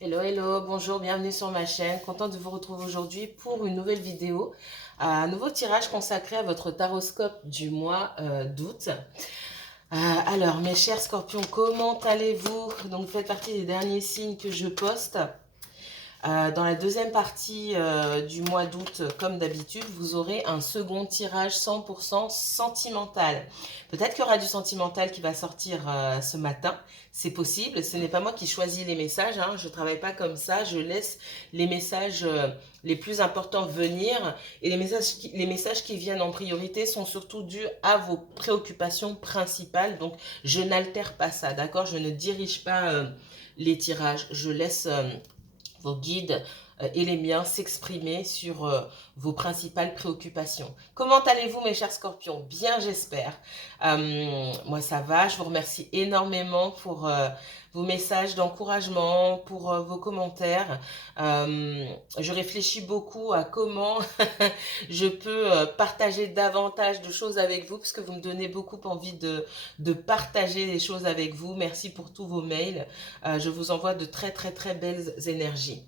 Hello, hello, bonjour, bienvenue sur ma chaîne. Contente de vous retrouver aujourd'hui pour une nouvelle vidéo. Un nouveau tirage consacré à votre taroscope du mois d'août. Alors, mes chers scorpions, comment allez-vous? Donc, vous faites partie des derniers signes que je poste. Dans la deuxième partie du mois d'août, comme d'habitude, vous aurez un second tirage 100% sentimental. Peut-être qu'il y aura du sentimental qui va sortir ce matin, c'est possible. Ce n'est pas moi qui choisis les messages, hein. Je ne travaille pas comme ça, je laisse les messages les plus importants venir. Et les messages qui viennent en priorité sont surtout dus à vos préoccupations principales. Donc, je n'altère pas ça, d'accord? Je ne dirige pas les tirages, je laisse vos guides et les miens s'exprimer sur vos principales préoccupations. Comment allez-vous mes chers scorpions? Bien j'espère. Moi ça va, je vous remercie énormément pour vos messages d'encouragement, pour vos commentaires. Je réfléchis beaucoup à comment je peux partager davantage de choses avec vous, parce que vous me donnez beaucoup envie de partager des choses avec vous. Merci pour tous vos mails. Je vous envoie de très très très belles énergies.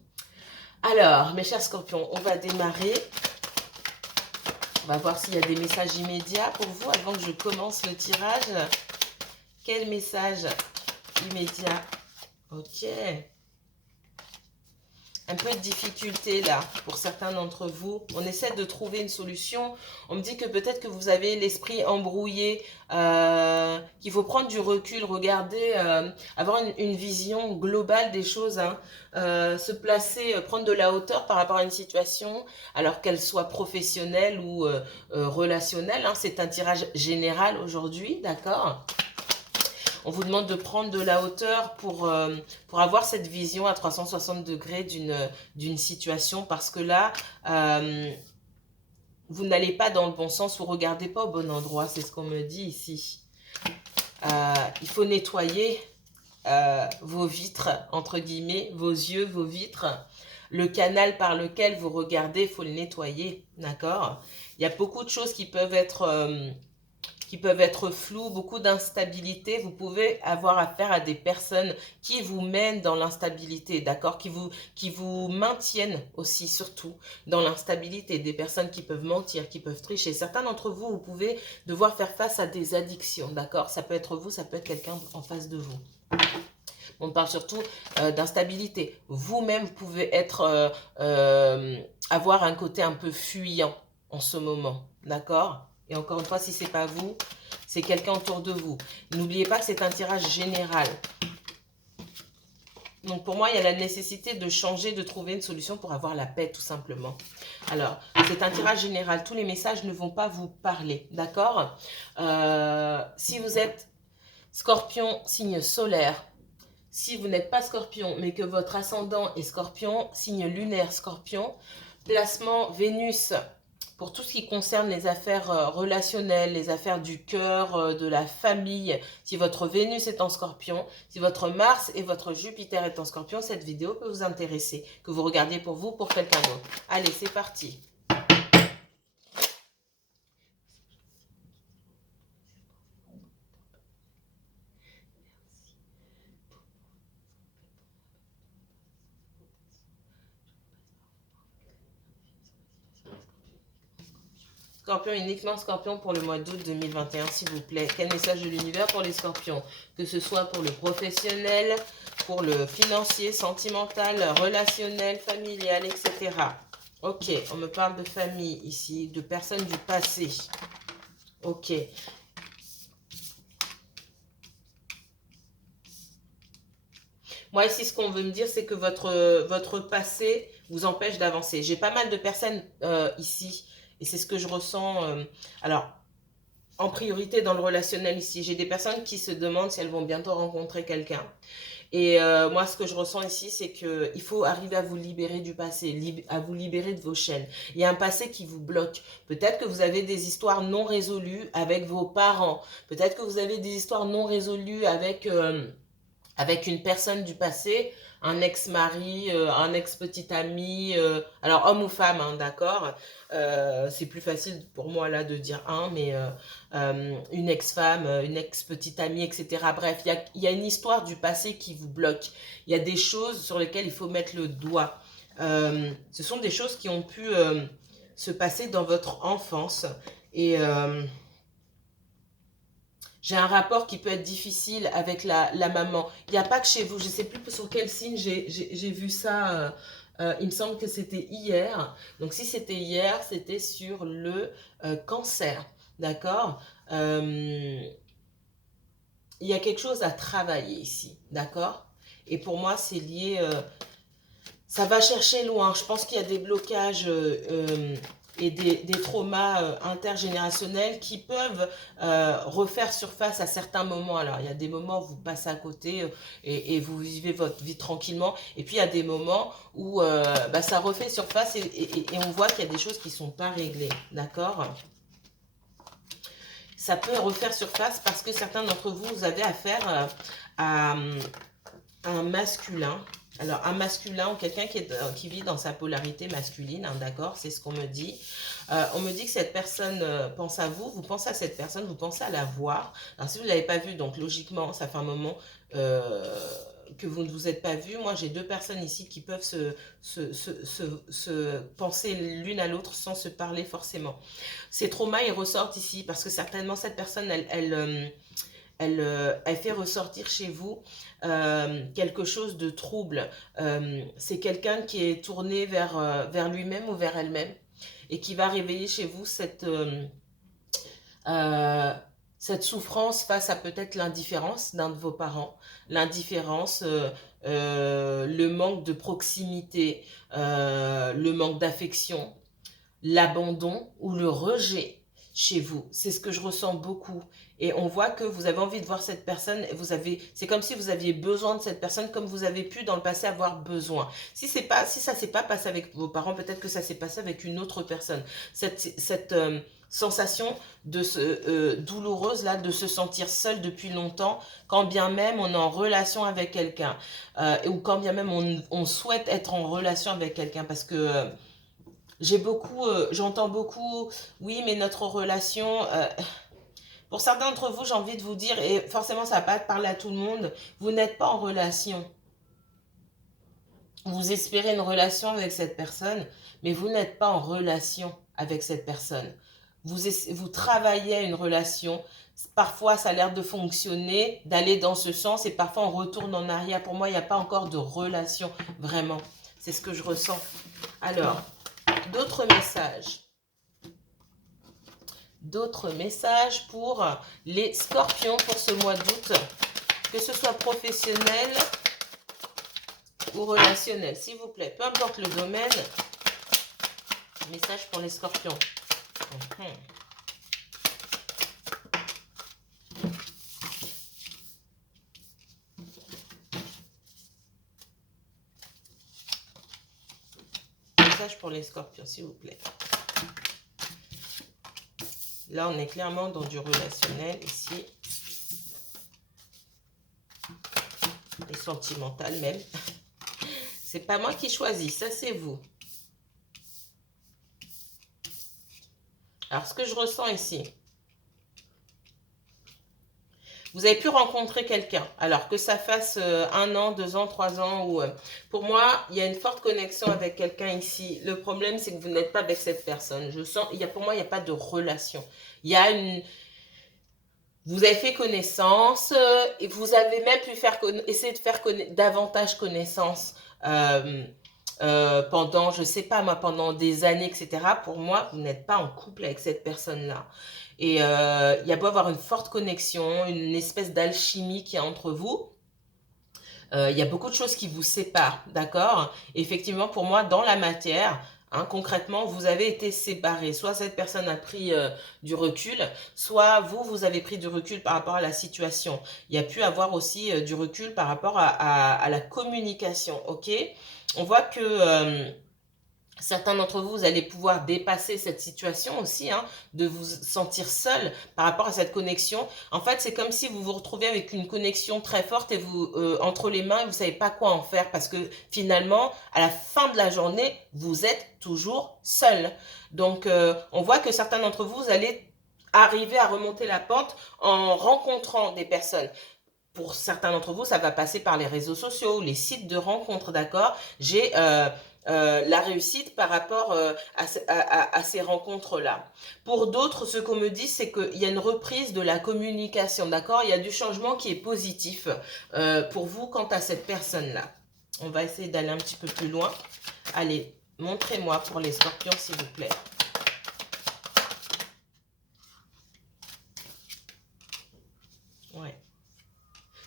Alors, mes chers scorpions, on va démarrer. On va voir s'il y a des messages immédiats pour vous avant que je commence le tirage. Quel message immédiat? Ok. Un peu de difficulté là pour certains d'entre vous. On essaie de trouver une solution. On me dit que peut-être que vous avez l'esprit embrouillé, qu'il faut prendre du recul, regarder, avoir une vision globale des choses, hein. Se placer, prendre de la hauteur par rapport à une situation, alors qu'elle soit professionnelle ou relationnelle, hein. C'est un tirage général aujourd'hui, d'accord? On vous demande de prendre de la hauteur pour avoir cette vision à 360 degrés d'une situation, parce que là, vous n'allez pas dans le bon sens, vous ne regardez pas au bon endroit, c'est ce qu'on me dit ici. Il faut nettoyer vos vitres, entre guillemets, vos yeux, vos vitres. Le canal par lequel vous regardez, il faut le nettoyer, d'accord? Il y a beaucoup de choses qui peuvent être floues, beaucoup d'instabilité. Vous pouvez avoir affaire à des personnes qui vous mènent dans l'instabilité, d'accord? Qui vous maintiennent aussi, surtout, dans l'instabilité. Des personnes qui peuvent mentir, qui peuvent tricher. Certains d'entre vous, vous pouvez devoir faire face à des addictions, d'accord? Ça peut être vous, ça peut être quelqu'un en face de vous. On parle surtout d'instabilité. Vous-même, vous pouvez avoir un côté un peu fuyant en ce moment, d'accord? Et encore une fois, si ce n'est pas vous, c'est quelqu'un autour de vous. N'oubliez pas que c'est un tirage général. Donc pour moi, il y a la nécessité de changer, de trouver une solution pour avoir la paix, tout simplement. Alors, c'est un tirage général. Tous les messages ne vont pas vous parler, d'accord? Si vous êtes Scorpion, signe solaire, si vous n'êtes pas Scorpion, mais que votre ascendant est Scorpion, signe lunaire Scorpion, placement Vénus pour tout ce qui concerne les affaires relationnelles, les affaires du cœur, de la famille. Si votre Vénus est en Scorpion, si votre Mars et votre Jupiter est en Scorpion, cette vidéo peut vous intéresser. Que vous regardiez pour vous, pour quelqu'un d'autre. Allez, c'est parti. Scorpion, uniquement Scorpion pour le mois d'août 2021, s'il vous plaît. Quel message de l'univers pour les Scorpions? Que ce soit pour le professionnel, pour le financier, sentimental, relationnel, familial, etc. Ok, on me parle de famille ici, de personnes du passé. Ok. Moi ici, ce qu'on veut me dire, c'est que votre passé vous empêche d'avancer. J'ai pas mal de personnes ici, et c'est ce que je ressens. Alors, en priorité dans le relationnel ici, j'ai des personnes qui se demandent si elles vont bientôt rencontrer quelqu'un. Et moi, ce que je ressens ici, c'est qu'il faut arriver à vous libérer du passé, à vous libérer de vos chaînes. Il y a un passé qui vous bloque. Peut-être que vous avez des histoires non résolues avec vos parents. Peut-être que vous avez des histoires non résolues avec une personne du passé. un ex-mari, un ex-petit ami, alors homme ou femme, hein, d'accord. C'est plus facile pour moi là de dire un, mais une ex-femme, une ex-petite amie, etc. Bref, il y a une histoire du passé qui vous bloque. Il y a des choses sur lesquelles il faut mettre le doigt. Ce sont des choses qui ont pu se passer dans votre enfance. Et j'ai un rapport qui peut être difficile avec la maman. Il n'y a pas que chez vous. Je ne sais plus sur quel signe j'ai vu ça. Il me semble que c'était hier. Donc si c'était hier, c'était sur le cancer. D'accord. Il y a quelque chose à travailler ici. D'accord. Et pour moi, c'est lié... ça va chercher loin. Je pense qu'il y a des blocages et des traumas intergénérationnels qui peuvent refaire surface à certains moments. Alors, il y a des moments où vous passez à côté et vous vivez votre vie tranquillement. Et puis, il y a des moments où bah, ça refait surface et on voit qu'il y a des choses qui ne sont pas réglées. D'accord? Ça peut refaire surface parce que certains d'entre vous, vous avez affaire à un masculin. Alors, un masculin ou quelqu'un qui vit dans sa polarité masculine, hein, d'accord, c'est ce qu'on me dit. On me dit que cette personne pense à vous, vous pensez à cette personne, vous pensez à la voir. Alors, si vous ne l'avez pas vue, donc logiquement, ça fait un moment que vous ne vous êtes pas vu. Moi, j'ai deux personnes ici qui peuvent se penser l'une à l'autre sans se parler forcément. Ces traumas, ils ressortent ici parce que certainement, cette personne, elle fait ressortir chez vous quelque chose de trouble. C'est quelqu'un qui est tourné vers lui-même ou vers elle-même et qui va réveiller chez vous cette souffrance face à peut-être l'indifférence d'un de vos parents, l'indifférence, le manque de proximité, le manque d'affection, l'abandon ou le rejet chez vous. C'est ce que je ressens beaucoup. Et on voit que vous avez envie de voir cette personne. C'est comme si vous aviez besoin de cette personne, comme vous avez pu dans le passé avoir besoin. Si ça s'est pas passé avec vos parents, peut-être que ça s'est passé avec une autre personne. Cette sensation douloureuse là, de se sentir seul depuis longtemps, quand bien même on est en relation avec quelqu'un, ou quand bien même on souhaite être en relation avec quelqu'un, parce que j'entends beaucoup, oui, mais notre relation, pour certains d'entre vous, j'ai envie de vous dire, et forcément ça va pas parler à tout le monde, vous n'êtes pas en relation. Vous espérez une relation avec cette personne, mais vous n'êtes pas en relation avec cette personne. Vous travaillez à une relation, parfois ça a l'air de fonctionner, d'aller dans ce sens, et parfois on retourne en arrière. Pour moi, il n'y a pas encore de relation, vraiment. C'est ce que je ressens. Alors, d'autres messages. D'autres messages pour les scorpions pour ce mois d'août, que ce soit professionnel ou relationnel, s'il vous plaît. Peu importe le domaine, message pour les scorpions. Message pour les scorpions, s'il vous plaît. Là, on est clairement dans du relationnel ici. Et sentimental même. C'est pas moi qui choisis, ça c'est vous. Alors, ce que je ressens ici, vous avez pu rencontrer quelqu'un, alors que ça fasse 1 an, 2 ans, 3 ans, ou pour moi, il y a une forte connexion avec quelqu'un ici. Le problème, c'est que vous n'êtes pas avec cette personne. Je sens, pour moi, il n'y a pas de relation. Il y a vous avez fait connaissance et vous avez même pu essayer de faire davantage connaissance pendant, je sais pas moi, pendant des années, etc. Pour moi, vous n'êtes pas en couple avec cette personne-là. Et il y a beau avoir une forte connexion, une espèce d'alchimie qui est entre vous. Il y a beaucoup de choses qui vous séparent, d'accord? Effectivement, pour moi, dans la matière, hein, concrètement, vous avez été séparés. Soit cette personne a pris du recul, soit vous avez pris du recul par rapport à la situation. Il y a pu avoir aussi du recul par rapport à la communication, ok? On voit que Certains d'entre vous, vous allez pouvoir dépasser cette situation aussi, hein, de vous sentir seul par rapport à cette connexion. En fait, c'est comme si vous vous retrouvez avec une connexion très forte et vous entre les mains et vous savez pas quoi en faire parce que finalement, à la fin de la journée, vous êtes toujours seul. Donc, on voit que certains d'entre vous, vous allez arriver à remonter la pente en rencontrant des personnes. Pour certains d'entre vous, ça va passer par les réseaux sociaux, les sites de rencontres, d'accord? J'ai la réussite par rapport à ces rencontres-là. Pour d'autres, ce qu'on me dit, c'est qu'il y a une reprise de la communication, d'accord? Il y a du changement qui est positif pour vous quant à cette personne-là. On va essayer d'aller un petit peu plus loin. Allez, montrez-moi pour les scorpions, s'il vous plaît. Ouais.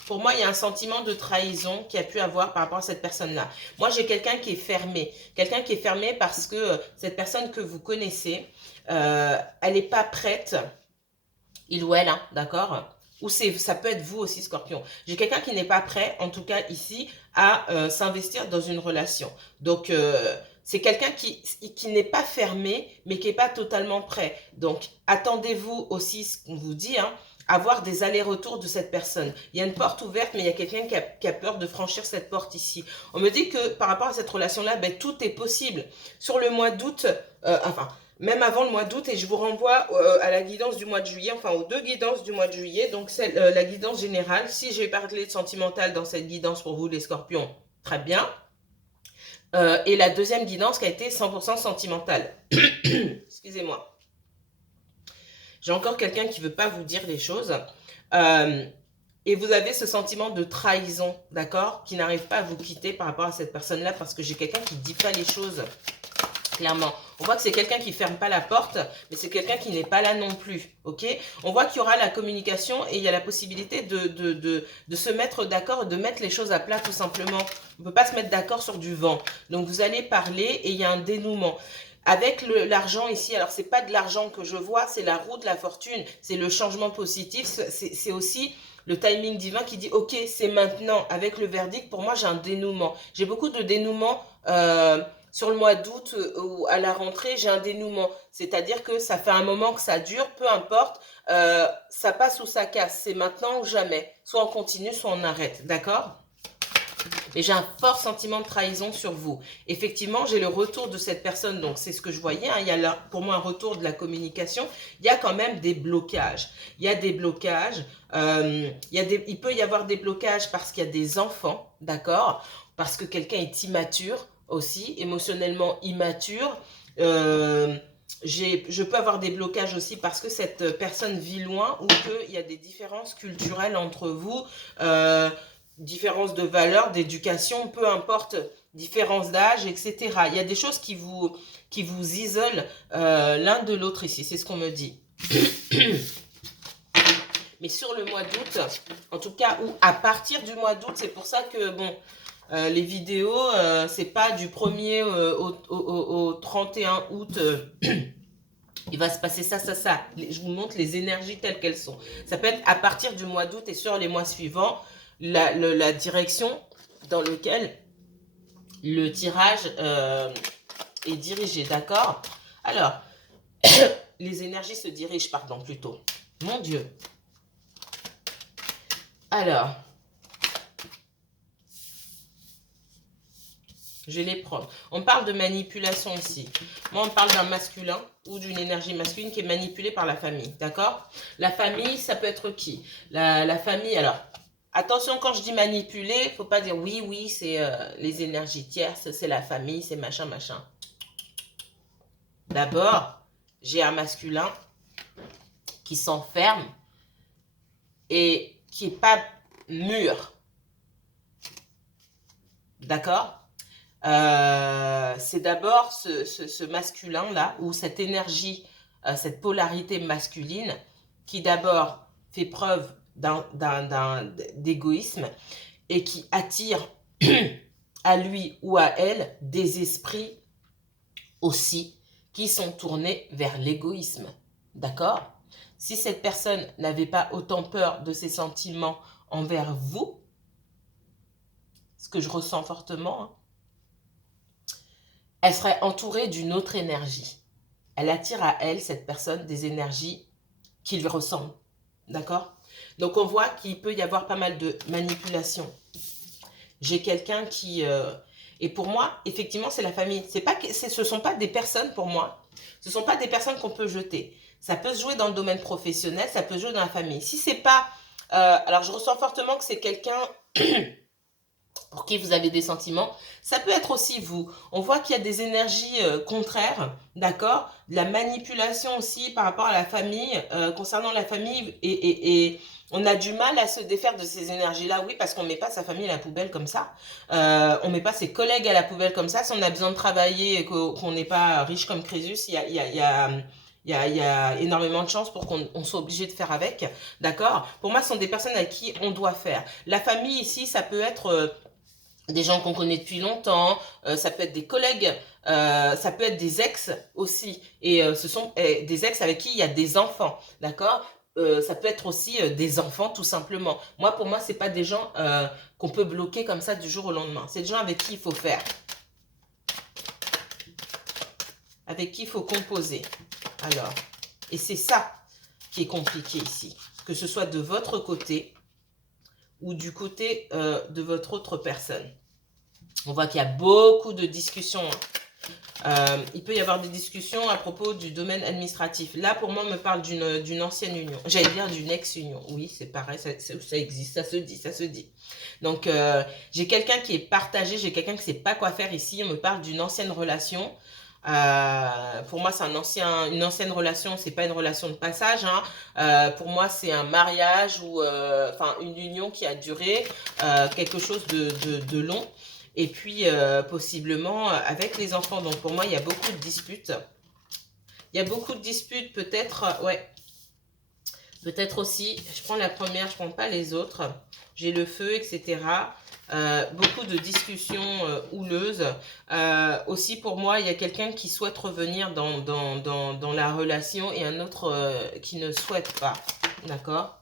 Pour moi, il y a un sentiment de trahison qui a pu avoir par rapport à cette personne-là. Moi, j'ai quelqu'un qui est fermé. Quelqu'un qui est fermé parce que cette personne que vous connaissez, elle n'est pas prête, il ou elle, hein, d'accord? Ou ça peut être vous aussi, Scorpion. J'ai quelqu'un qui n'est pas prêt, en tout cas ici, à s'investir dans une relation. Donc, c'est quelqu'un qui n'est pas fermé, mais qui n'est pas totalement prêt. Donc, attendez-vous aussi, ce qu'on vous dit, hein, avoir des allers-retours de cette personne. Il y a une porte ouverte, mais il y a quelqu'un qui a peur de franchir cette porte ici. On me dit que par rapport à cette relation-là, ben, tout est possible. Sur le mois d'août, même avant le mois d'août, et je vous renvoie à la guidance du mois de juillet, enfin aux deux guidances du mois de juillet, donc la guidance générale. Si j'ai parlé de sentimental dans cette guidance pour vous les scorpions, très bien. Et la deuxième guidance qui a été 100% sentimentale. Excusez-moi. J'ai encore quelqu'un qui ne veut pas vous dire les choses. Et vous avez ce sentiment de trahison, d'accord, qui n'arrive pas à vous quitter par rapport à cette personne-là, parce que j'ai quelqu'un qui ne dit pas les choses clairement. On voit que c'est quelqu'un qui ne ferme pas la porte, mais c'est quelqu'un qui n'est pas là non plus, ok? On voit qu'il y aura la communication et il y a la possibilité de se mettre d'accord, de mettre les choses à plat tout simplement. On ne peut pas se mettre d'accord sur du vent. Donc vous allez parler et il y a un dénouement. Avec l'argent ici, alors c'est pas de l'argent que je vois, c'est la roue de la fortune, c'est le changement positif, c'est aussi le timing divin qui dit ok, c'est maintenant. Avec le verdict, pour moi j'ai un dénouement. J'ai beaucoup de dénouements sur le mois d'août ou à la rentrée, j'ai un dénouement. C'est-à-dire que ça fait un moment que ça dure, peu importe, ça passe ou ça casse. C'est maintenant ou jamais. Soit on continue, soit on arrête. D'accord ? Mais j'ai un fort sentiment de trahison sur vous. Effectivement, j'ai le retour de cette personne, donc c'est ce que je voyais. Hein, il y a là, pour moi un retour de la communication. Il y a quand même des blocages. Il y a des blocages. Il peut y avoir des blocages parce qu'il y a des enfants, d'accord? Parce que quelqu'un est immature aussi, émotionnellement immature. Je peux avoir des blocages aussi parce que cette personne vit loin ou qu'il y a des différences culturelles entre vous. Différence de valeur, d'éducation, peu importe, différence d'âge, etc. Il y a des choses qui vous isolent l'un de l'autre ici, c'est ce qu'on me dit. Mais sur le mois d'août, en tout cas, ou à partir du mois d'août, c'est pour ça que, bon, les vidéos, c'est pas du 1er au 31 août, il va se passer ça. Je vous montre les énergies telles qu'elles sont. Ça peut être à partir du mois d'août et sur les mois suivants, la direction dans laquelle le tirage est dirigé, d'accord? Alors, les énergies se dirigent, pardon, plutôt. Mon Dieu. Alors, je vais les prendre. On parle de manipulation ici. Moi, on parle d'un masculin ou d'une énergie masculine qui est manipulée par la famille, d'accord? La famille, ça peut être qui? La famille, alors... Attention, quand je dis manipuler, il ne faut pas dire oui, c'est les énergies tierces, c'est la famille, c'est machin. D'abord, j'ai un masculin qui s'enferme et qui n'est pas mûr. D'accord? C'est d'abord ce masculin-là, ou cette énergie, cette polarité masculine, qui d'abord fait preuve d'égoïsme et qui attire à lui ou à elle des esprits aussi qui sont tournés vers l'égoïsme. D'accord? Si cette personne n'avait pas autant peur de ses sentiments envers vous, ce que je ressens fortement, hein, elle serait entourée d'une autre énergie. Elle attire à elle, cette personne, des énergies qui lui ressemblent. D'accord? Donc on voit qu'il peut y avoir pas mal de manipulation. J'ai quelqu'un qui... et pour moi, effectivement, c'est la famille. Ce ne sont pas des personnes pour moi. Ce ne sont pas des personnes qu'on peut jeter. Ça peut se jouer dans le domaine professionnel, ça peut se jouer dans la famille. Si c'est pas... alors je ressens fortement que c'est quelqu'un pour qui vous avez des sentiments. Ça peut être aussi vous. On voit qu'il y a des énergies contraires, d'accord? De la manipulation aussi par rapport à la famille, concernant la famille. Et on a du mal à se défaire de ces énergies-là, oui, parce qu'on ne met pas sa famille à la poubelle comme ça. On ne met pas ses collègues à la poubelle comme ça. Si on a besoin de travailler et qu'on n'est pas riche comme Crésus, il y a énormément de chances pour qu'on soit obligé de faire avec, d'accord? Pour moi, ce sont des personnes avec qui on doit faire. La famille ici, ça peut être des gens qu'on connaît depuis longtemps, ça peut être des collègues, ça peut être des ex aussi. Et ce sont des ex avec qui il y a des enfants, d'accord? Ça peut être aussi des enfants tout simplement. Moi, pour moi, c'est pas des gens qu'on peut bloquer comme ça du jour au lendemain. C'est des gens avec qui il faut faire, avec qui il faut composer. Alors, et c'est ça qui est compliqué ici, que ce soit de votre côté ou du côté de votre autre personne. On voit qu'il y a beaucoup de discussions. Il peut y avoir des discussions à propos du domaine administratif. Là, pour moi, on me parle d'une ancienne union. J'allais dire d'une ex-union. Oui, c'est pareil, ça existe, ça se dit, ça se dit. Donc, j'ai quelqu'un qui est partagé, j'ai quelqu'un qui ne sait pas quoi faire ici. On me parle d'une ancienne relation. Pour moi, c'est une ancienne relation, c'est pas une relation de passage. Hein. Pour moi, c'est un mariage ou enfin une union qui a duré, quelque chose de long. Et puis, possiblement, avec les enfants. Donc, pour moi, il y a beaucoup de disputes. Il y a beaucoup de disputes, peut-être, ouais. Peut-être aussi, je prends la première, je ne prends pas les autres. J'ai le feu, etc. Beaucoup de discussions houleuses. Aussi, pour moi, il y a quelqu'un qui souhaite revenir dans la relation et un autre qui ne souhaite pas. D'accord?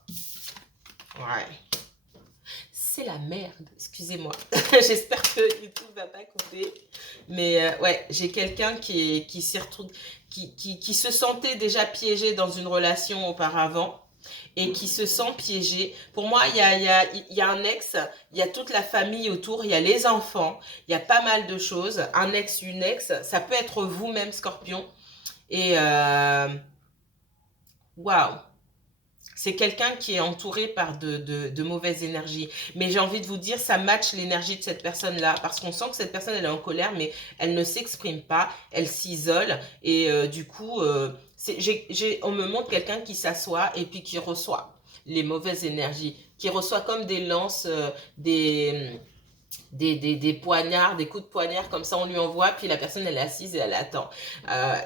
Ouais. C'est la merde, excusez-moi. J'espère que YouTube va pas couper. Mais ouais, j'ai quelqu'un qui s'est retrouvé, qui se sentait déjà piégé dans une relation auparavant et qui se sent piégé. Pour moi, il y a un ex, il y a toute la famille autour, il y a les enfants, il y a pas mal de choses. Un ex, une ex, ça peut être vous-même, Scorpion. Et waouh! C'est quelqu'un qui est entouré par de mauvaises énergies. Mais j'ai envie de vous dire, ça matche l'énergie de cette personne-là. Parce qu'on sent que cette personne, elle est en colère, mais elle ne s'exprime pas. Elle s'isole. Et du coup, on me montre quelqu'un qui s'assoit et puis qui reçoit les mauvaises énergies. Qui reçoit comme des lances, des poignards, des coups de poignard, comme ça on lui envoie, puis la personne elle est assise et elle attend.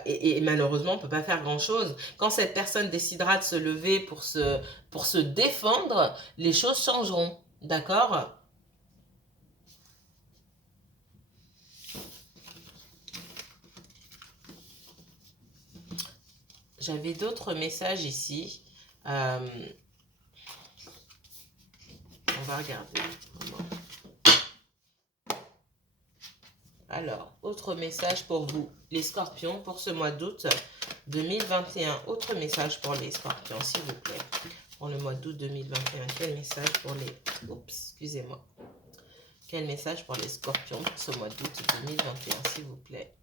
Et malheureusement on ne peut pas faire grand chose. Quand cette personne décidera de se lever pour se défendre, les choses changeront. D'accord? J'avais d'autres messages ici. On va regarder. Alors, autre message pour vous, les scorpions, pour ce mois d'août 2021. Autre message pour les scorpions, s'il vous plaît. Pour le mois d'août 2021, quel message pour les... Oups, excusez-moi. Quel message pour les scorpions pour ce mois d'août 2021, s'il vous plaît.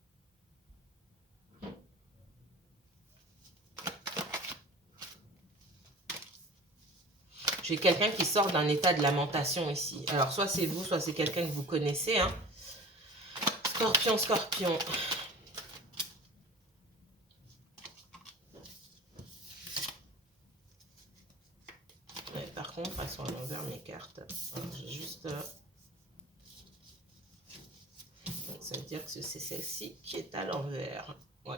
J'ai quelqu'un qui sort d'un état de lamentation ici. Alors, soit c'est vous, soit c'est quelqu'un que vous connaissez, hein. Scorpion, scorpion. Ouais, par contre, elles sont à l'envers mes cartes. J'ai juste... ça veut dire que c'est celle-ci qui est à l'envers. Ouais.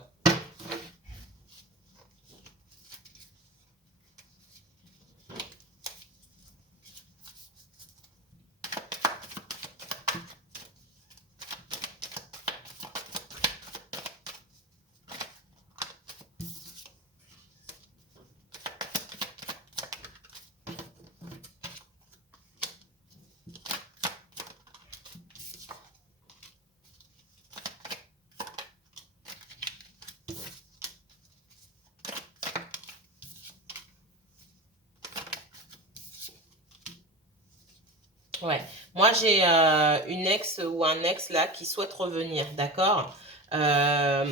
Ouais. Moi, j'ai une ex ou un ex là qui souhaite revenir, d'accord? Euh,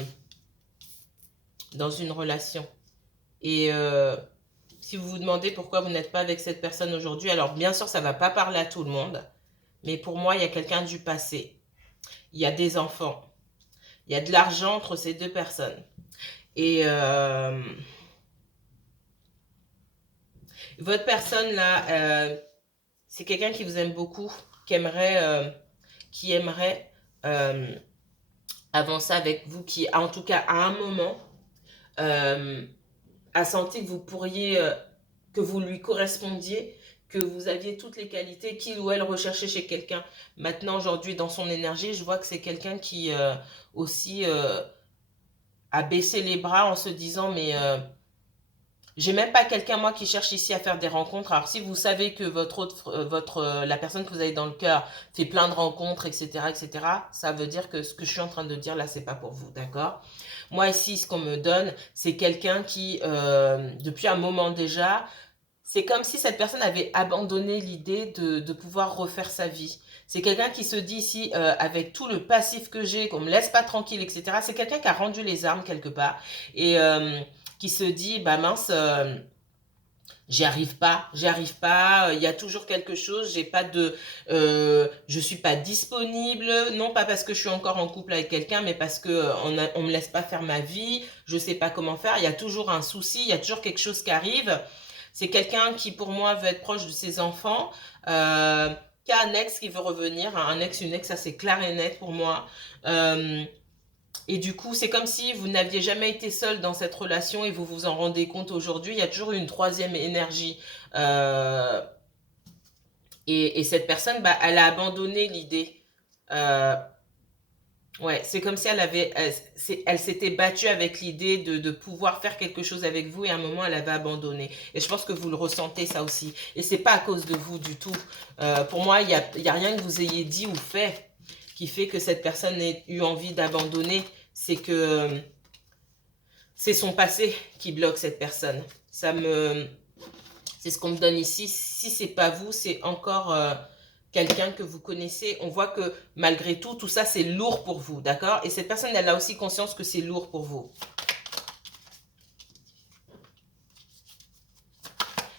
dans une relation. Et si vous vous demandez pourquoi vous n'êtes pas avec cette personne aujourd'hui, alors bien sûr, ça ne va pas parler à tout le monde, mais pour moi, il y a quelqu'un du passé. Il y a des enfants. Il y a de l'argent entre ces deux personnes. Et votre personne là, c'est quelqu'un qui vous aime beaucoup, qui aimerait euh, avancer avec vous, qui en tout cas à un moment euh, a senti que vous pourriez, que vous lui correspondiez, que vous aviez toutes les qualités qu'il ou elle recherchait chez quelqu'un. Maintenant, aujourd'hui, dans son énergie, je vois que c'est quelqu'un qui aussi a baissé les bras en se disant, mais j'ai même pas quelqu'un, moi, qui cherche ici à faire des rencontres. Alors, si vous savez que la personne que vous avez dans le cœur fait plein de rencontres, etc., etc., ça veut dire que ce que je suis en train de dire là, c'est pas pour vous, d'accord? Moi, ici, ce qu'on me donne, c'est quelqu'un qui, depuis un moment déjà, c'est comme si cette personne avait abandonné l'idée de pouvoir refaire sa vie. C'est quelqu'un qui se dit ici, avec tout le passif que j'ai, qu'on me laisse pas tranquille, etc. C'est quelqu'un qui a rendu les armes quelque part et qui se dit, bah mince, j'y arrive pas, il y a toujours quelque chose, je suis pas disponible, non pas parce que je suis encore en couple avec quelqu'un, mais parce que on me laisse pas faire ma vie, je sais pas comment faire, il y a toujours un souci, il y a toujours quelque chose qui arrive. C'est quelqu'un qui, pour moi, veut être proche de ses enfants, qui a un ex qui veut revenir, hein, un ex, une ex, ça c'est clair et net pour moi. Euh, et du coup, c'est comme si vous n'aviez jamais été seul dans cette relation et vous vous en rendez compte aujourd'hui. Il y a toujours une troisième énergie. Euh, et cette personne, bah, elle a abandonné l'idée. Euh, ouais, c'est comme si elle s'était battue avec l'idée de pouvoir faire quelque chose avec vous et à un moment, elle avait abandonné. Et je pense que vous le ressentez ça aussi. Et c'est pas à cause de vous du tout. Pour moi, il y a rien que vous ayez dit ou fait qui fait que cette personne ait eu envie d'abandonner. C'est que c'est son passé qui bloque cette personne. C'est ce qu'on me donne ici. Si c'est pas vous, c'est encore quelqu'un que vous connaissez. On voit que malgré tout, tout ça c'est lourd pour vous, d'accord? Et cette personne, elle a aussi conscience que c'est lourd pour vous.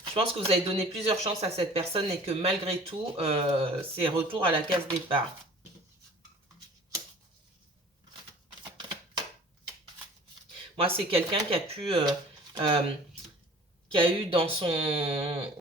Je pense que vous avez donné plusieurs chances à cette personne et que malgré tout, c'est retour à la case départ. Moi, c'est quelqu'un qui a pu, qui a eu dans son